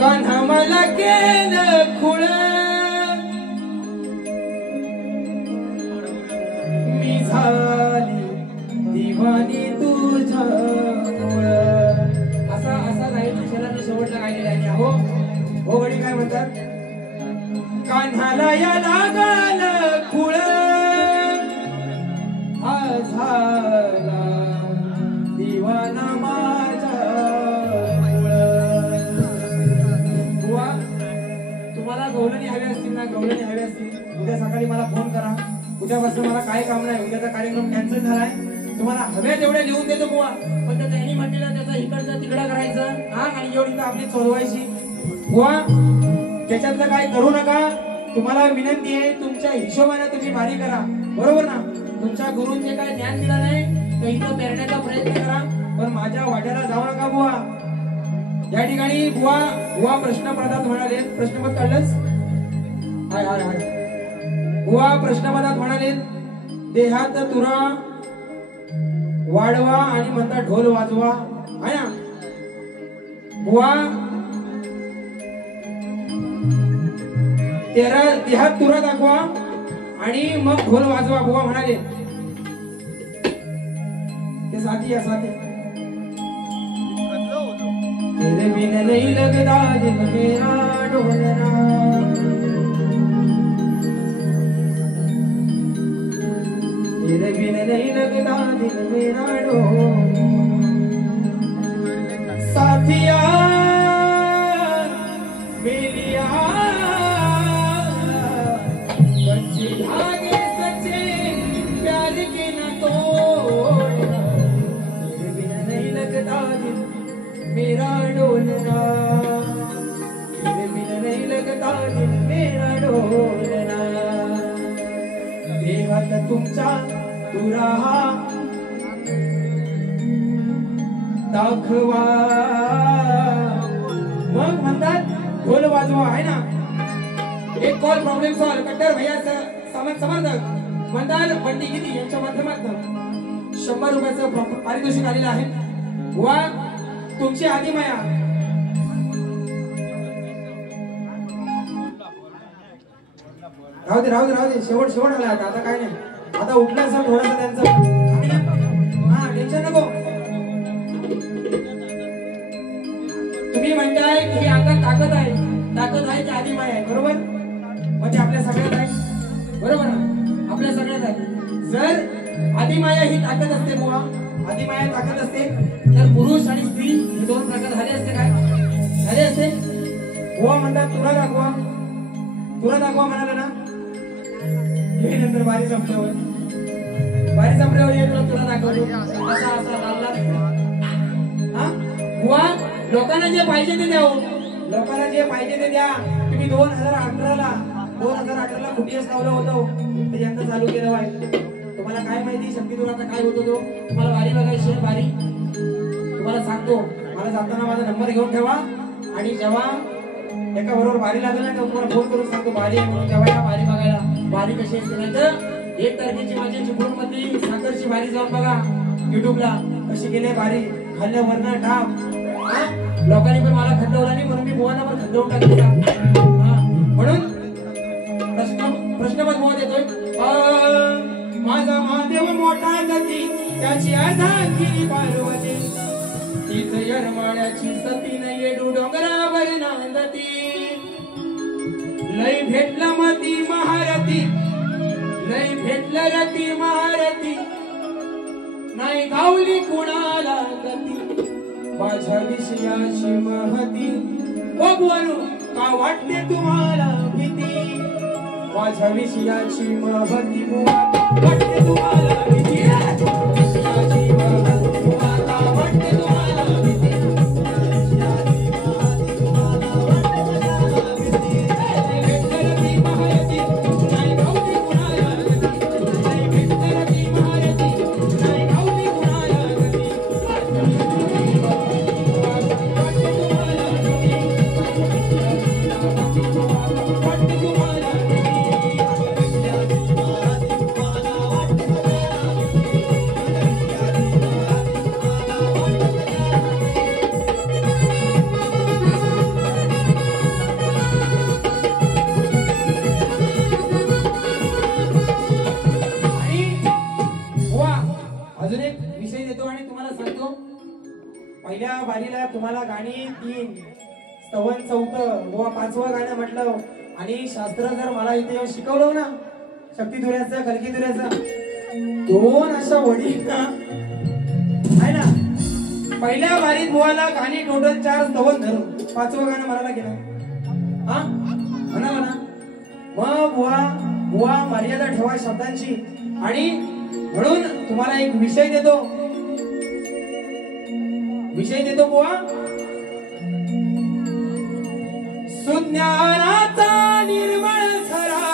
कान्हा मला केलं खुळ मी झाली दिवानी तुझ्या असा गायत्री शहराने शेवटला गायलेला आहे. हो गडी काय म्हणतात? कान्हाला या लागल खुळ हा झाला दिवाना माझा. बुवा तुम्हाला गवळणी हवी असतील ना, गवळणी हवी असतील उद्या सकाळी मला फोन करा. उद्यापासून मला काय काम नाही, उद्याचा कार्यक्रम कॅन्सल झालाय. तुम्हाला हव्या तेवढ्या लिहून देतो बुवा, पण त्याचा यांनी म्हटलेलं त्याचा इकडचं तिकडं करायचं हा, आणि एवढी तर आपली सोडवायची. बुवा त्याच्यातलं काय करू नका. तुम्हाला विनंती आहे तुमच्या हिशोबाने तुम्ही भारी करा, बरोबर ना. तुमच्या गुरूंचे काय ज्ञान दिलं नाही तर इथं पेरण्याचा प्रयत्न करा, पण माझ्या वाट्याला जाऊ नका बुवा. या ठिकाणी बुवा प्रश्नपदात म्हणाले, प्रश्नपद काढलंच हाय. बुवा प्रश्नपदात म्हणाले देहात तुरा वाढवा आणि म्हणता ढोल वाजवा आहे ना. बुवा तेरा देहात तुरा दाखवा आणि मग ढोल वाजवा. बुवा म्हणाले ते साथी या साथी तेरे बिन नहीं लगता दिल मेरा ढोलना. तेरे बिन नहीं लगता दिल मेरा डोल साथिया मेलिया बच्चे धागे सच्चे प्यार के न तोड़ना तेरे बिन नहीं लगता दिल मेरा डोलना तेरे बिन नहीं लगता दिल मेरा डोलना देहात तुमच्या दुराहा दाखवा मग म्हणतात ढोल वाजवा आहे ना एक कॉल प्रॉब्लेम सॉल्व कट्टर भैया समर्थक म्हणतात बंडी किती यांच्या माध्यमातून 100 रुपयाचं पारितोषिक आलेलं आहे वा तुमची आदिमाया राहू दे शेवट आला आता काय नाही आता उठला सर थोडंसं त्यांचं हा टेन्शन नको तुम्ही म्हणताय की अंगात ताकद आहे की आदिमाया आहे बरोबर म्हणजे आपल्या सगळ्यात आहे बरोबर ना आपल्या सगळ्यात आहे जर आदिमाया ही ताकद असते बुवा आदिमाया ताकद असते तर पुरुष आणि स्त्री हे दोन प्रकार झाले असते बुवा म्हणतात तुला दाखवा म्हणाला ना हे नंतर बारी संपल्यावर येतो तुला दाखवतो असा लागला हा बुवा लोकांना जे पाहिजे ते द्या लोकांना जे पाहिजे ते द्या तुम्ही 2018ला कुठेच लावलं होतं ते यंदा चालू केलं आहे तुम्हाला काय माहिती शक्तीतून आता काय होतो तो तुम्हाला बारी बघायची आहे बारी तुम्हाला सांगतो मला जाताना माझा नंबर घेऊन ठेवा आणि जेव्हा एका बरोबर बारी लागेल ना तुम्हाला फोन करून सांगतो बारी आहे म्हणून तेव्हा या बारी बघायला बारी कशी असते नाही तर 1 तारखेची माझी चिपळूण मध्ये साखरची बारी जाऊन बघा युट्यूबला कशी गेली बारी खाल्ल्यावरनं टाप लोकांनी पण मला खंडवला नाही म्हणून मी बुवांना पण खंडवून टाकले म्हणून प्रश्न पण बुवा देतोय माझा महादेव मोठा गती त्याची अर्धांगी पार्वती तीच यरमाळ्याची सती न येडू डोंगरावर नांदती लय भेटलं मती महारती लय भेटलं रती महारती नाही गावली कुणाला गती माझ्या विषयाची महती बघवून का वाटते तुम्हाला भीती माझ्या विषयाची महती वाटते तुम्हाला भीती विषयाची महती वाटते तुम्हाला भीती पहिल्या बारीला तुम्हाला गाणी 3 स्तवन 4 व 5वं गाणं म्हटलं आणि शास्त्र जर मला इथे येऊन शिकवलं ना शक्ती दुऱ्याचं कलकी दुऱ्याचं 2 अशा वडी आहे ना पहिल्या बारीत बुवाला गाणी टोटल 4 स्तवन धरून 5वं गाणं म्हणायला गेलं हा म्हणा मग बुवा मर्यादा ठेवा शब्दांची आणि म्हणून तुम्हाला एक विषय देतो बुवा सुज्ञानाचा निर्मळ झरा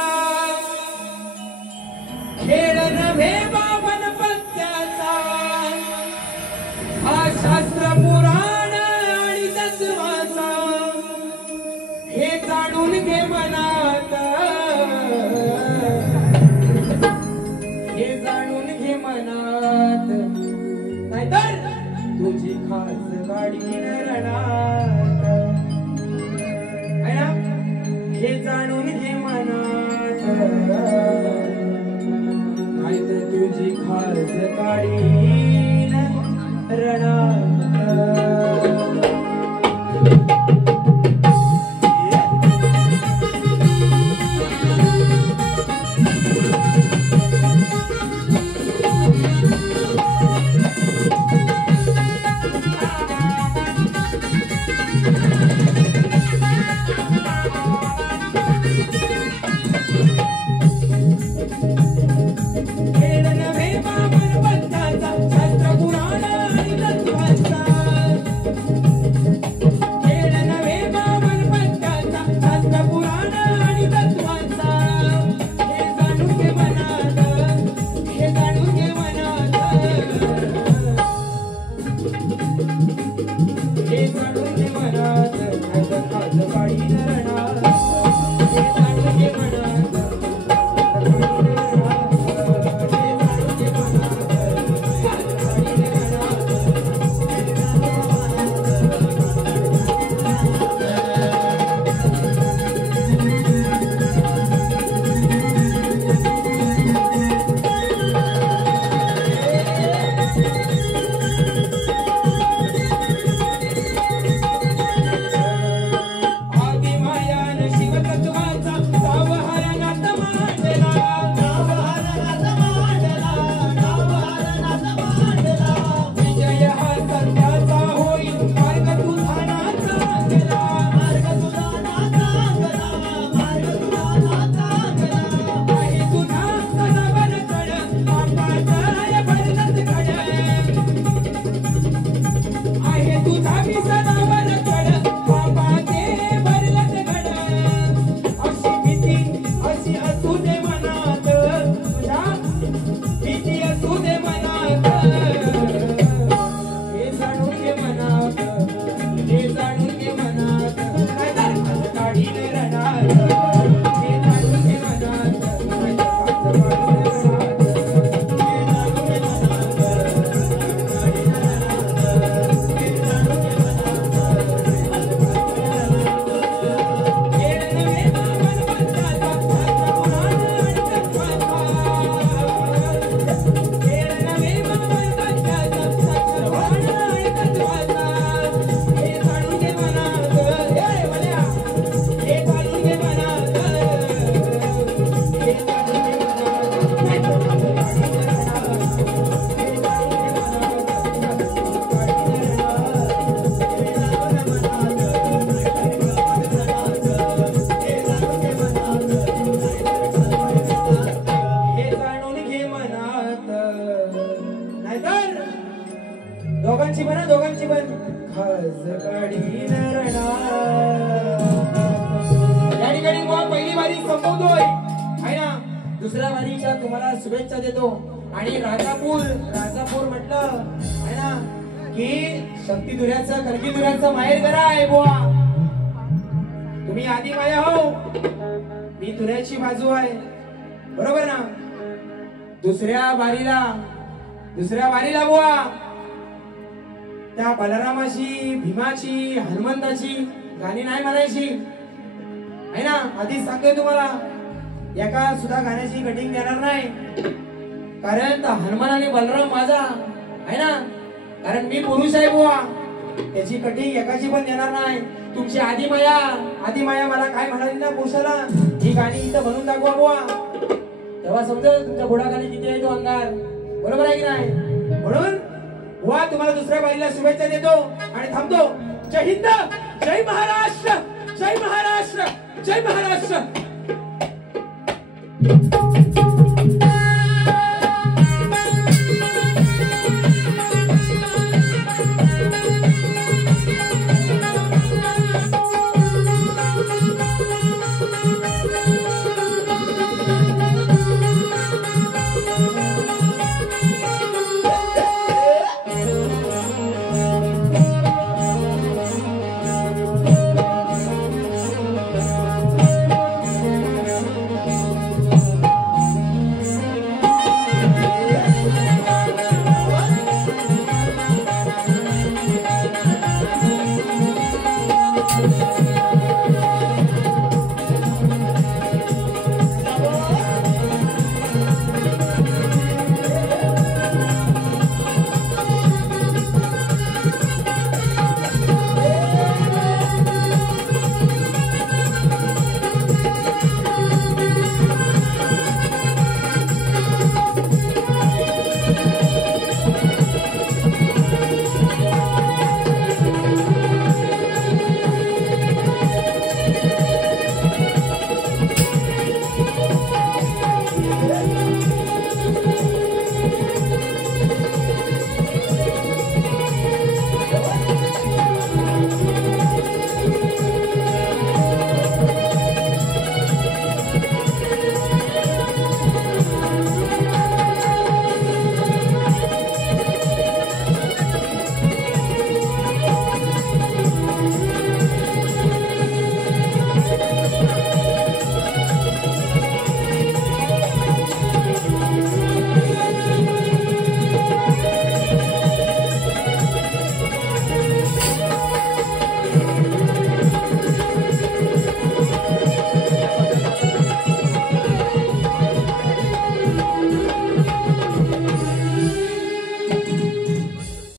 खेळ नव्हे बाबन पत्त्याचा हा शास्त्र पुराण आणि तत्वाचा हे जाणून घे मनात नाहीतर तुझी खास गाडी रणात आहे ना हे जाणून घे मनात नाहीतर तुझी खास गाडी रणात दोघांची पण दोघांची पण खास गाडी नरणा या ठिकाणी मग पहिली वारी संपवतोय आहे ना. दुसऱ्या वारीच्या तुम्हाला शुभेच्छा देतो. आणि राजापूर म्हटलं आहे ना की शक्ती दुर्याचं करकी दुर्याचं माहेर करा आहे बुवा. तुम्ही आधी माया हो, मी तुऱ्याची बाजू आहे बरोबर ना. दुसऱ्या वारीला बुवा त्या बलरामाची भीमाची हनुमंताची गाणी नाही म्हणायची आहे ना. आधीच सांगतोय तुम्हाला एका सुद्धा गाण्याची कटिंग देणार नाही. कारण हनुमान आणि बलराम माझा आहे ना. कारण मी पुरुष आहे बुवा, त्याची कटिंग एकाची पण देणार नाही. तुमची आधी माया मला काय म्हणाली ना पुरुषाला, ही गाणी इथं म्हणून दाखवा बुवा. तेव्हा समजेल तुमच्या बुडाखाली किती आहे तो अंगार. बरोबर आहे की नाही. म्हणून बुवा तुम्हाला दुसऱ्या वारीला शुभेच्छा देतो आणि थांबतो. जय हिंद, जय महाराष्ट्र, जय महाराष्ट्र, जय महाराष्ट्र.